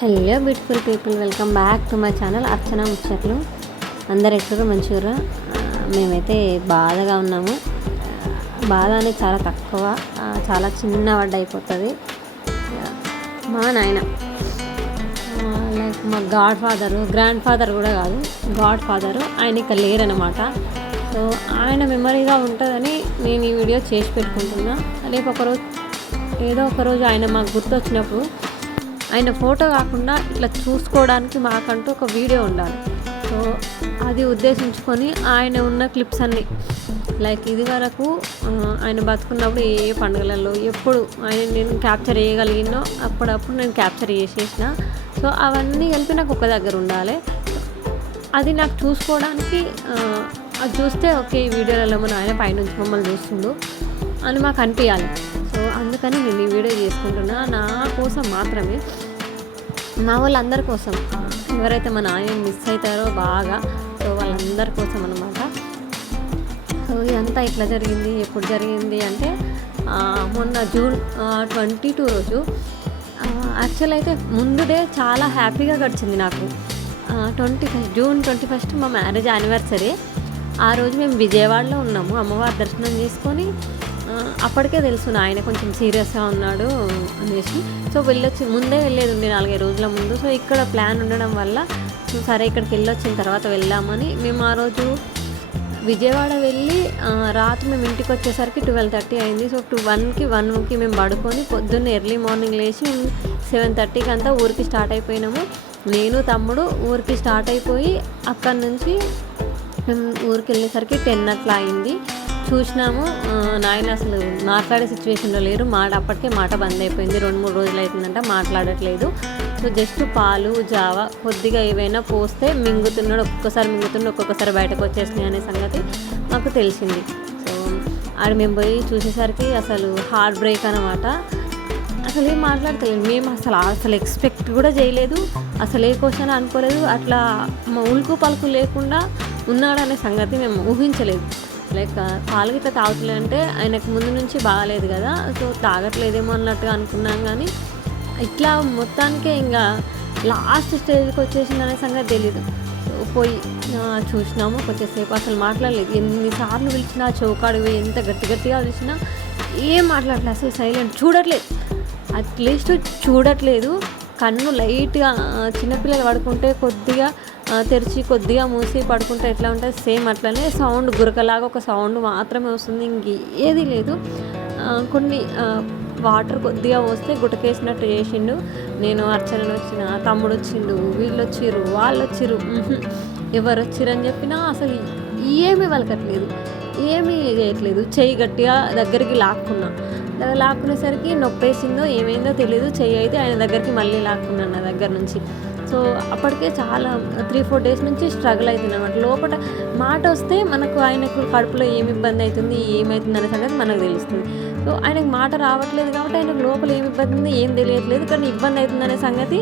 Hello beautiful people welcome back to my channel Archana ముచ్చట్లు. అందరు ఎక్కడ మంచిగా మేమైతే బాధగా ఉన్నాము. బాధ అనేది చాలా తక్కువ. చాలా చిన్న వడ్డ అయిపోతుంది. మా నాయన. లైక్ మా గాడ్ ఫాదరు గ్రాండ్ ఫాదర్ కూడా కాదు గాడ్ ఫాదరు ఆయన ఇక్కడ లేరనమాట సో ఆయన మెమరీగా ఉంటుందని నేను ఈ వీడియో చేసి పెట్టుకుంటున్నా. రేపు ఒకరోజు ఏదో ఒకరోజు ఆయన మాకు గుర్తొచ్చినప్పుడు ఆయన ఫోటో కాకుండా ఇట్లా చూసుకోవడానికి మాకంటూ ఒక వీడియో ఉండాలి. సో అది ఉద్దేశించుకొని ఆయన ఉన్న క్లిప్స్ అన్నీ లైక్ ఇది వరకు ఆయన బతుకున్నప్పుడు ఏ ఏ పండుగలలో ఎప్పుడు ఆయన నేను క్యాప్చర్ చేయగలిగినో అప్పుడప్పుడు నేను క్యాప్చర్ చేసేసిన. సో అవన్నీ కలిపి నాకు ఒక దగ్గర ఉండాలి. అది నాకు చూసుకోవడానికి అది చూస్తే ఓకే ఈ వీడియోలలో మన ఆయన పైనుంచి మమ్మల్ని చూస్తుండు అని మాకు అనిపించాలి సో అందుకని నేను ఈ వీడియో చేసుకుంటున్నా. నా కోసం మాత్రమే. మా వాళ్ళందరి కోసం. ఎవరైతే మన ఆయన మిస్ అవుతారో బాగా. సో వాళ్ళందరి కోసం అనమాట సో ఇదంతా ఇట్లా జరిగింది ఎప్పుడు జరిగింది అంటే మొన్న జూన్ ట్వంటీ టూ రోజు. యాక్చువల్ అయితే ముందు డే చాలా హ్యాపీగా గడిచింది నాకు. Twenty first June twenty first మా మ్యారేజ్ యానివర్సరీ ఆ రోజు మేము విజయవాడలో ఉన్నాము. అమ్మవారి దర్శనం చేసుకొని అప్పటికే తెలుసు ఆయన కొంచెం సీరియస్గా ఉన్నాడు అనేసి. సో వెళ్ళొచ్చి ముందే వెళ్ళేది ఉంది నాలుగైదు రోజుల ముందు. సో ఇక్కడ ప్లాన్ ఉండడం వల్ల సరే ఇక్కడికి వెళ్ళొచ్చిన తర్వాత వెళ్దామని మేము ఆ రోజు విజయవాడ వెళ్ళి రాత్రి మేము ఇంటికి వచ్చేసరికి ట్వెల్వ్ థర్టీ అయింది. సో టూ వన్కి వన్కి మేము పడుకొని పొద్దున్న ఎర్లీ మార్నింగ్ లేచి సెవెన్ థర్టీకి అంతా ఊరికి స్టార్ట్ అయిపోయినాము. నేను తమ్ముడు ఊరికి స్టార్ట్ అయిపోయి అక్కడి నుంచి మేము ఊరికి వెళ్ళేసరికి టెన్ అట్లా అయింది. చూసినాము. నాయన అసలు మాట్లాడే సిచ్యువేషన్లో లేరు. మాట అప్పటికే మాట బంద్ అయిపోయింది. రెండు మూడు రోజులు అవుతుందంట మాట్లాడట్లేదు. సో జస్ట్ పాలు జావ కొద్దిగా ఏవైనా పోస్తే మింగుతున్నాడు ఒక్కొక్కసారి మింగుతున్నాడు ఒక్కొక్కసారి బయటకు వచ్చేసినాయి అనే సంగతి మాకు తెలిసింది. సో ఆడ మేము పోయి చూసేసరికి అసలు హార్ట్ బ్రేక్ అనమాట అసలు ఏం మాట్లాడతలేదు. మేము అసలు అసలు ఎక్స్పెక్ట్ కూడా చేయలేదు. అసలు ఏ క్వశ్చన్ అనుకోలేదు. అట్లా మా ఉలుకు పలుకు లేకుండా ఉన్నాడనే సంగతి మేము ఊహించలేదు. లైక్ పాలు గిట్లా తాగుతలే అంటే ఆయనకు ముందు నుంచి బాగాలేదు కదా సో తాగట్లేదేమో అన్నట్టుగా అనుకున్నాం కానీ ఇట్లా మొత్తానికే ఇంకా లాస్ట్ స్టేజ్కి వచ్చేసిందనే సంగతి తెలీదు. పోయి చూసినాము కొంచెంసేపు అసలు మాట్లాడలేదు. ఎన్నిసార్లు పిలిచినా చౌకాడు పోయి ఎంత గట్టి గట్టిగా పిలిచినా ఏం మాట్లాడలేదు అసలు సైలెంట్ చూడట్లేదు. అట్లీస్ట్ చూడట్లేదు. కన్ను లైట్గా చిన్నపిల్లలు పడుకుంటే కొద్దిగా తెరిచి కొద్దిగా మూసి పడుకుంటే ఎట్లా ఉంటుంది? సేమ్ అట్లనే సౌండ్ గురకలాగా ఒక సౌండ్ మాత్రమే వస్తుంది. ఇంకేది లేదు. కొన్ని వాటర్ కొద్దిగా వస్తే గుటకేసినట్టు చేసిండు. నేను అర్చనలు వచ్చిన తమ్ముడు వచ్చిండు వీళ్ళు వచ్చిర్రు వాళ్ళు వచ్చిర్రు. ఎవరు వచ్చిర్రు అని చెప్పినా అసలు ఏమీ వలకట్లేదు. ఏమీ చేయట్లేదు. చెయ్యి గట్టిగా దగ్గరికి లాక్కున్నా. లాక్కునేసరికి నొప్పేసిందో ఏమైందో తెలియదు చెయ్యి అయితే ఆయన దగ్గరికి మళ్ళీ లాక్కున్నాను నా దగ్గర నుంచి. సో అప్పటికే చాలా త్రీ ఫోర్ డేస్ నుంచి స్ట్రగుల్ అవుతుంది అనమాట లోపల మాట వస్తే మనకు ఆయనకు కడుపులో ఏమి ఇబ్బంది అవుతుంది ఏమవుతుంది అనే సంగతి మనకు తెలుస్తుంది. సో ఆయనకు మాట రావట్లేదు కాబట్టి ఆయనకు లోపల ఏమి ఇబ్బంది ఉంది ఏం తెలియట్లేదు. కానీ ఇబ్బంది అవుతుంది అనే సంగతి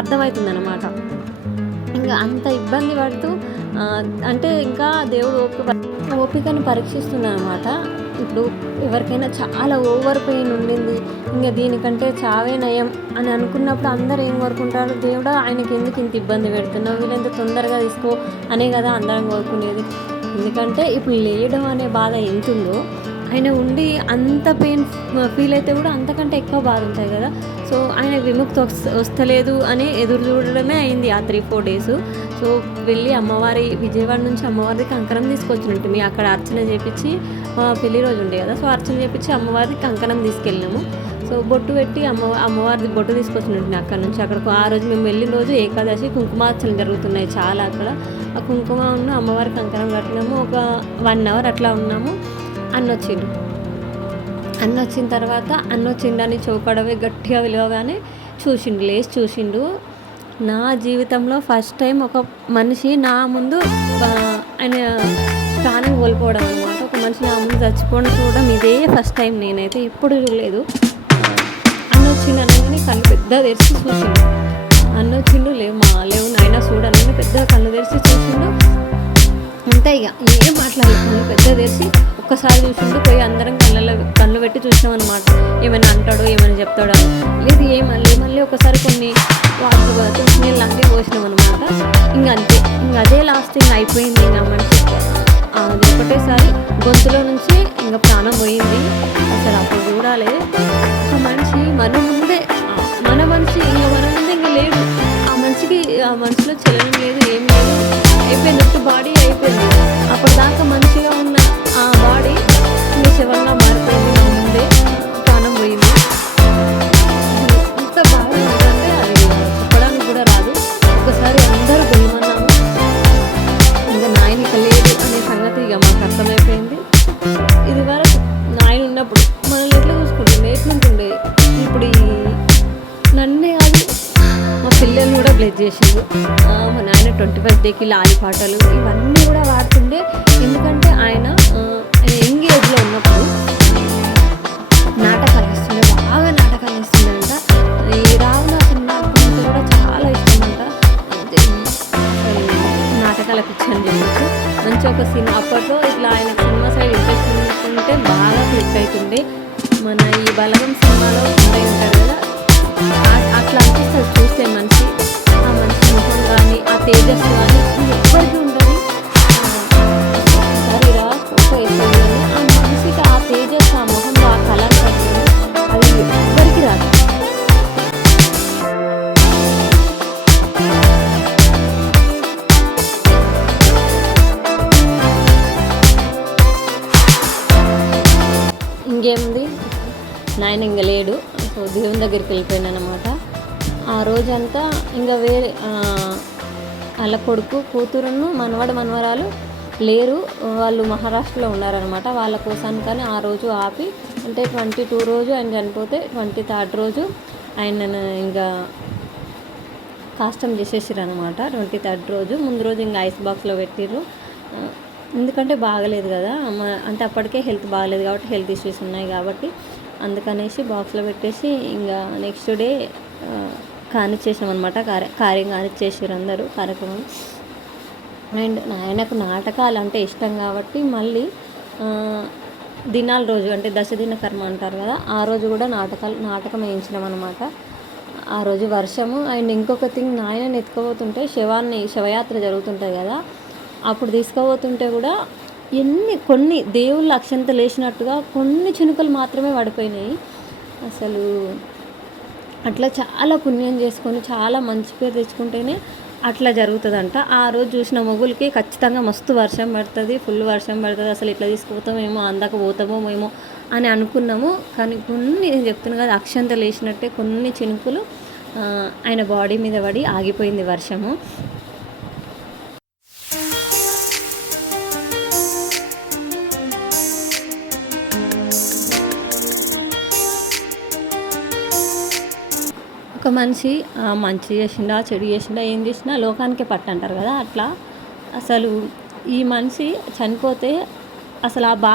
అర్థమవుతుంది అనమాట ఇంకా అంత ఇబ్బంది పడుతూ అంటే ఇంకా దేవుడు ఓపిక ఓపికను పరీక్షిస్తుంది అనమాట ఇప్పుడు ఎవరికైనా చాలా ఓవర్ పెయిన్ ఉండింది. ఇంకా దీనికంటే చావే నయం అని అనుకున్నప్పుడు అందరూ ఏం కోరుకుంటారు? దేవుడా ఆయనకి ఎందుకు ఇంత ఇబ్బంది పెడుతున్నావు? వీళ్ళెంత తొందరగా తీసుకో అనే కదా అందరం కోరుకునేది. ఎందుకంటే ఇప్పుడు లేయడం అనే బాధ ఎంతుందో ఆయన ఉండి అంత పెయిన్ ఫీల్ అయితే కూడా అంతకంటే ఎక్కువ బాధ ఉంటాయి కదా. సో ఆయన విముక్తి వస్తలేదు అని ఎదురు చూడడమే అయింది ఆ త్రీ ఫోర్ డేస్ సో వెళ్ళి అమ్మవారి విజయవాడ నుంచి అమ్మవారికి కంకణం తీసుకొచ్చినట్టు మీ అక్కడ అర్చన చేపించి మా పెళ్ళి రోజు ఉండే కదా. సో అర్చన చేపించి అమ్మవారికి కంకణం తీసుకెళ్ళినాము. సో బొట్టు పెట్టి అమ్మ అమ్మవారిది బొట్టు తీసుకొచ్చినట్టు అక్కడ నుంచి. అక్కడికి ఆ రోజు మేము వెళ్ళిన రోజు ఏకాదశి కుంకుమార్చనలు జరుగుతున్నాయి చాలా అక్కడ. ఆ కుంకుమ ఉన్న అమ్మవారి కంకణం కట్టినాము. ఒక వన్ అవర్ అట్లా ఉన్నాము. అన్న వచ్చిండు వచ్చిన తర్వాత అన్న వచ్చిండని చౌకడవే గట్టిగా విలువగానే చూసిండు లేచి చూసిండు. నా జీవితంలో ఫస్ట్ టైం ఒక మనిషి నా ముందు ఆయన ప్రాణం కోల్పోవడం అనమాట ఒక మనిషి నా ముందు చచ్చిపోవడం చూడడం ఇదే ఫస్ట్ టైం నేనైతే ఎప్పుడు చూడలేదు. అన్న వచ్చిండు అనగానే కళ్ళు పెద్ద తెరిచి చూసిండు. అన్న వచ్చిండు లేవు మా లేవు నాయన చూడనని పెద్ద కళ్ళు తెరిచి చూసిండు. అంతే ఇక. ఏం మాట్లాడలేదు పెద్ద తెలిసి ఒక్కసారి చూసుకుంటూ పోయి అందరం కళ్ళలో కళ్ళు పెట్టి చూసినాం అనమాట ఏమైనా అంటాడో ఏమైనా చెప్తాడో లేదు ఏ మళ్ళీ మళ్ళీ ఒకసారి కొన్ని వాటర్ తులసి నీళ్ళు లాంటివి పోసినాం అనమాట ఇంకా అంతే. ఇంకా అదే లాస్ట్ ఇంకా అయిపోయింది ఇంకా మనిషి అది ఒకటేసారి గొంతులో నుంచి ఇంకా ప్రాణం పోయింది. అసలు అప్పుడు చూడాలి. ఒక మనిషి మన ముందే మన మనిషి ఇంకా మన ముందే ఇంకా లేడు. మనిషికి ఆ మనిషిలో చలనం లేదు ఏం లేదు. అయిపోయినట్టు బాడీ అయిపోయింది. అప్పటిదాకా మంచిగా ఉన్న ఆ బాడీ ఇంకా శవంగా మారిపోయింది ముందే. బర్త్డేకి ఫస్ట్ లాలి పాటలు ఇవన్నీ కూడా వాడుతుండే. ఎందుకంటే ఆయన యంగ్ ఏజ్లో ఉన్నప్పుడు నాటకాలు ఇస్తుండే బాగా నాటకాలు ఇస్తుండంట ఈ రావణాసుని సినిమా కూడా చాలా ఇష్టం అంట నాటకాల పిచ్చి అని చెప్పచ్చు. మంచి ఒక సినిమా అప్పట్లో ఇట్లా ఆయన సినిమా సైడ్ ఇంట్రెస్ట్ ఉంటుంటే బాగా క్లిక్ అవుతుండే మన ఈ బలగం ఆయన ఇంకా లేడు. సో దేవుని దగ్గరికి వెళ్ళిపోయాను అనమాట ఆ రోజంతా ఇంకా వేరే వాళ్ళ కొడుకు కూతురును మనవడ మనవరాలు లేరు. వాళ్ళు మహారాష్ట్రలో ఉన్నారనమాట వాళ్ళ కోసం కానీ ఆ రోజు ఆపి అంటే ట్వంటీ టూ రోజు ఆయన చనిపోతే ట్వంటీ థర్డ్ రోజు ఆయన ఇంకా కాస్టమ్ చేసేసారు అనమాట ట్వంటీ థర్డ్ రోజు. ముందు రోజు ఇంకా ఐస్ బాక్స్లో పెట్టిర్రు. ఎందుకంటే బాగలేదు కదా. అంటే అప్పటికే హెల్త్ బాగలేదు కాబట్టి హెల్త్ ఇష్యూస్ ఉన్నాయి కాబట్టి అందుకనేసి బాక్స్లో పెట్టేసి ఇంకా నెక్స్ట్ డే కానిచ్చేసాం అనమాట కార్య కార్యం కానిచ్చేసారు అందరూ కార్యక్రమం. అండ్ ఆయనకు నాటకాలు అంటే ఇష్టం కాబట్టి మళ్ళీ దినాల రోజు అంటే దశదిన కర్మ అంటారు కదా ఆ రోజు కూడా నాటకాలు నాటకం వేయించినాం అనమాట ఆ రోజు వర్షము అండ్ ఇంకొక థింగ్ నాయన ఎత్తుకోబోతుంటే శవాన్ని శవయాత్ర జరుగుతుంటాయి కదా అప్పుడు తీసుకుపోతుంటే కూడా ఎన్ని కొన్ని దేవుళ్ళు అక్షంత లేచినట్టుగా కొన్ని చినుకలు మాత్రమే పడిపోయినాయి. అసలు అట్లా చాలా పుణ్యం చేసుకొని చాలా మంచి పేరు తెచ్చుకుంటేనే అట్లా జరుగుతుందంట. ఆ రోజు చూసిన మొగులకి ఖచ్చితంగా మస్తు వర్షం పడుతుంది ఫుల్ వర్షం పడుతుంది. అసలు ఇట్లా తీసుకుపోతామేమో అందాక పోతామో మేము అని అనుకున్నాము. కానీ కొన్ని నేను చెప్తున్నా కదా అక్షంత లేచినట్టే కొన్ని చినుకులు ఆయన బాడీ మీద పడి ఆగిపోయింది వర్షము. మనిషి మంచి చేసిండా చెడు చేసిండా ఏం చేసినా లోకానికే పట్టు అంటారు కదా అట్లా. అసలు ఈ మనిషి చనిపోతే అసలు ఆ బా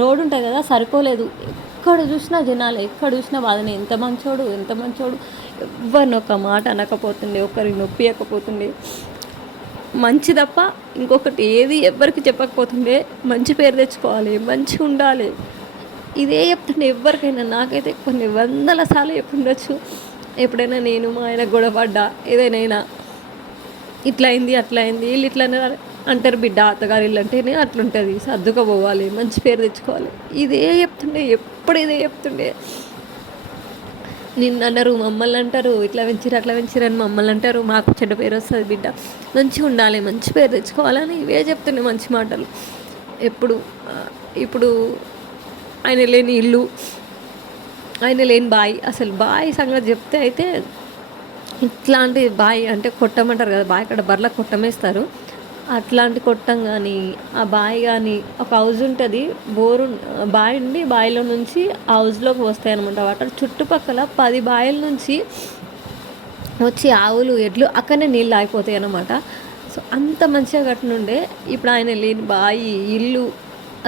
రోడ్డు ఉంటుంది కదా సరిపోలేదు ఎక్కడ చూసినా జనాలు ఎక్కడ చూసినా బాధనే ఎంత మంచోడు ఎంత మంచోడు. ఎవరిని ఒక మాట అనకపోతుండే ఒకరికి నొప్పియకపోతుండే. మంచి తప్ప ఇంకొకటి ఏది ఎవరికి చెప్పకపోతుండే మంచి పేరు తెచ్చుకోవాలి మంచిగా ఉండాలి. ఇదే చెప్తుండే ఎవరికైనా నాకైతే కొన్ని వందల సార్లు చెప్పుండొచ్చు. ఎప్పుడైనా నేను మా ఆయన గొడవపడ్డా ఏదైనా ఇట్లా అయింది అట్లా అయింది. వీళ్ళు ఇట్లా అంటారు బిడ్డ అత్తగారు ఇల్లు అంటేనే అట్లుంటుంది. సర్దుకపోవాలి మంచి పేరు తెచ్చుకోవాలి. ఇదే చెప్తుండే ఎప్పుడు ఇదే చెప్తుండే. నిన్ను అన్నారు మమ్మల్ని అంటారు ఇట్లా పెంచిరు అట్లా పెంచిరు అని మమ్మల్ని అంటారు. మాకు చెడ్డ పేరు వస్తుంది బిడ్డ. మంచిగా ఉండాలి మంచి పేరు తెచ్చుకోవాలని ఇవే చెప్తుండే మంచి మాటలు. ఎప్పుడు ఇప్పుడు ఆయన లేని ఇల్లు ఆయన లేని బాయ్. అసలు బాయ్ సంగతి చెప్తే అయితే ఇట్లాంటి బాయ్ అంటే కొట్టమంటారు కదా బాయ్ అక్కడ బర్ల కొట్టమేస్తారు. అట్లాంటి కొట్టం కానీ ఆ బాయ్ కానీ ఒక హౌజ్ ఉంటుంది బోరు బాయ్ ఉండి బావిలో నుంచి హౌజ్లోకి వస్తాయి అనమాట వాటర్ చుట్టుపక్కల పది బాయిల నుంచి వచ్చి ఆవులు ఎడ్లు అక్కడనే నీళ్ళు ఆగిపోతాయి అనమాట సో అంత మంచిగా కట్టనుండే. ఇప్పుడు ఆయన లేని బాయి ఇల్లు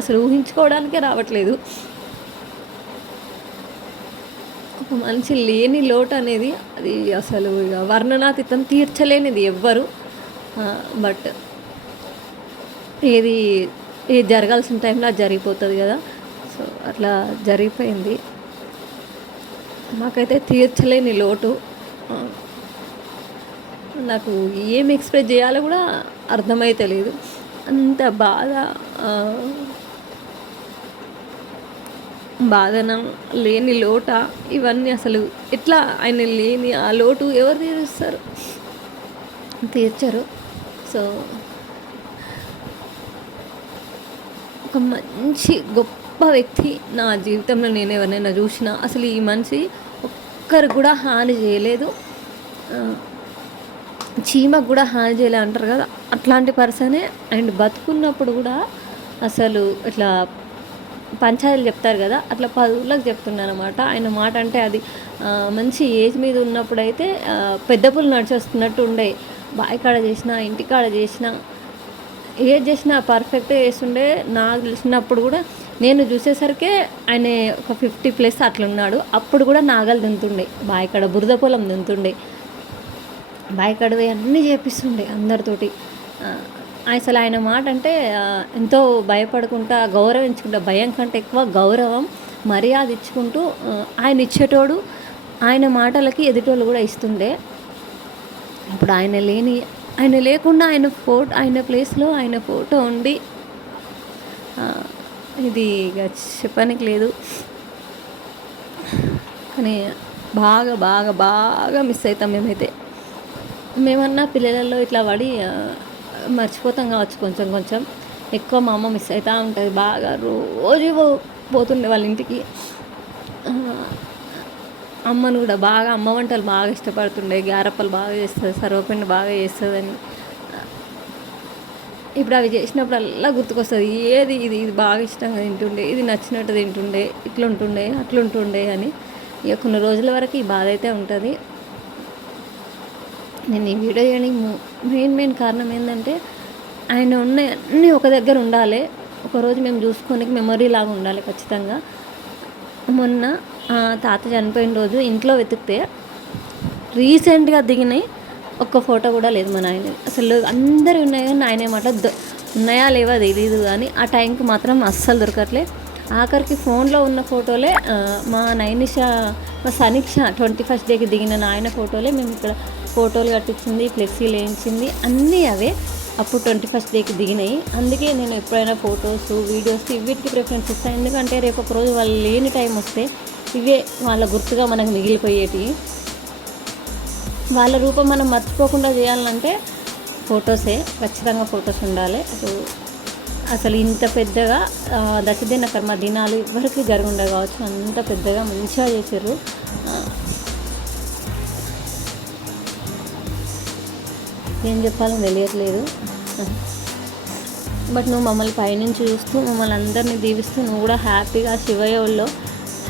అసలు ఊహించుకోవడానికే రావట్లేదు. ఒక మనిషి లేని లోటు అనేది అది అసలు ఇక వర్ణనాతీతం తీర్చలేనిది ఎవ్వరు. బట్ ఏది ఏది జరగాల్సిన టైంలో అది జరిగిపోతుంది కదా. సో అట్లా జరిగిపోయింది. మాకైతే తీర్చలేని లోటు. నాకు ఏం ఎక్స్ప్రెస్ చేయాలో కూడా అర్థమైతే లేదు అంత బాధ బాధన లేని లోట ఇవన్నీ అసలు ఎట్లా ఆయన లేని ఆ లోటు ఎవరు తీరుస్తారు? తీర్చరు. సో ఒక మంచి గొప్ప వ్యక్తి నా జీవితంలో నేను ఎవరినైనా చూసినా అసలు ఈ మనిషి ఒక్కరు కూడా హాని చేయలేదు. చీమ చీమకు కూడా హాని చేయలే అంటారు కదా అట్లాంటి పర్సనే. అండ్ బతుకున్నప్పుడు కూడా అసలు ఇట్లా పంచాయతీలు చెప్తారు కదా అట్లా పదులకు చెప్తున్నాను అనమాట ఆయన మాట అంటే అది మంచి ఏజ్ మీద ఉన్నప్పుడు అయితే పెద్ద పులు నడిచొస్తున్నట్టు ఉండే. బావి కాడ చేసిన ఇంటి కాడ చేసిన ఏది చేసినా పర్ఫెక్ట్గా చేస్తుండే. నాకు తెలిసినప్పుడు కూడా నేను చూసేసరికి ఆయన ఒక ఫిఫ్టీ ప్లస్ అట్లున్నాడు. అప్పుడు కూడా నాగలు దింతుండే. బావి కాడ బురద పొలం దింతుండే. బావి కడవి అన్నీ చేపిస్తుండే అందరితోటి. అసలు ఆయన మాట అంటే ఎంతో భయపడకుండా గౌరవించుకుంటా భయం కంటే ఎక్కువ గౌరవం మర్యాద ఇచ్చుకుంటూ ఆయన ఇచ్చేటోడు ఆయన మాటలకి ఎదుటోళ్ళు కూడా ఇస్తుండే. ఇప్పుడు ఆయన లేని ఆయన లేకుండా ఆయన ఫోటో ఆయన ప్లేస్లో ఆయన ఫోటో ఉండి ఇది ఇక చెప్పడానికి లేదు. కానీ బాగా బాగా బాగా మిస్ అవుతాం మేమైతే. మేమన్నా పిల్లలలో ఇట్లా పడి మర్చిపోతాం కావచ్చు కొంచెం కొంచెం. ఎక్కువ మా అమ్మ మిస్ అవుతూ ఉంటుంది. బాగా రోజు పోతుండే వాళ్ళ ఇంటికి. అమ్మను కూడా బాగా అమ్మ వంటలు బాగా ఇష్టపడుతుండే. గారప్పలు బాగా చేస్తుంది సర్వపిండి బాగా చేస్తుందని. ఇప్పుడు అవి చేసినప్పుడల్లా గుర్తుకొస్తుంది. ఏది ఇది ఇది బాగా ఇష్టంగా తింటుండే ఇది నచ్చినట్టు తింటుండే ఇట్లుంటుండే అట్లుంటుండే అని. ఇక కొన్ని రోజుల వరకు ఈ బాధ అయితే ఉంటుంది. నేను ఈ వీడియో చేయడానికి మెయిన్ మెయిన్ కారణం ఏంటంటే ఆయన ఉన్న అన్నీ ఒక దగ్గర ఉండాలి. ఒకరోజు మేము చూసుకోనికి మెమొరీ లాగా ఉండాలి ఖచ్చితంగా. మొన్న ఆ, తాత చనిపోయిన రోజు ఇంట్లో వెతికితే రీసెంట్గా దిగినాయి ఒక్క ఫోటో కూడా లేదు మా నాయన. అసలు అందరు ఉన్నాయి కానీ ఆయన ఏమాట దొ- ఉన్నాయా లేవా తెలియదు కానీ ఆ టైంకి మాత్రం అస్సలు దొరకట్లే. ఆఖరికి ఫోన్లో ఉన్న ఫోటోలే మా నైనిష మా సనీక్ష ట్వంటీ ఫస్ట్ డేకి దిగిన నాయన ఫోటోలే మేము ఇక్కడ ఫోటోలు కట్టించింది ఫ్లెక్సీలు వేయించింది అన్నీ అవే అప్పుడు ట్వంటీ ఫస్ట్ డేకి దిగినాయి. అందుకే నేను ఎప్పుడైనా ఫొటోస్ వీడియోస్ ఇవిటికి ప్రిఫరెన్స్ ఇస్తాను ఎందుకంటే రేపు ఒక రోజు వాళ్ళు లేని టైం వస్తే ఇవే వాళ్ళ గుర్తుగా మనకు మిగిలిపోయేటివి వాళ్ళ రూపం మనం మర్చిపోకుండా చేయాలంటే ఫొటోసే ఖచ్చితంగా ఫొటోస్ ఉండాలి. సో అసలు ఇంత పెద్దగా దశదిన కర్మ దినాలు ఎవరికి జరుగుండే కావచ్చు. అంత పెద్దగా మంచిగా చేశారు ఏం చెప్పాలో తెలియట్లేదు. బట్ నువ్వు మమ్మల్ని పైనుంచి చూస్తూ మమ్మల్ని అందరినీ దీవిస్తూ నువ్వు కూడా హ్యాపీగా శివయోల్లో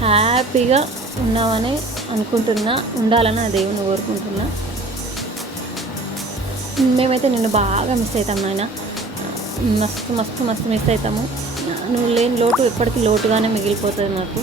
హ్యాపీగా ఉన్నావని అనుకుంటున్నా ఉండాలని ఆ దేవుని కోరుకుంటున్నా. మేమైతే నిన్ను బాగా మిస్ అవుతాం నాయన. మస్తు మస్తు మస్తు మిస్ అవుతాము. నువ్వు లేని లోటు ఎప్పటికీ లోటుగానే మిగిలిపోతుంది మాకు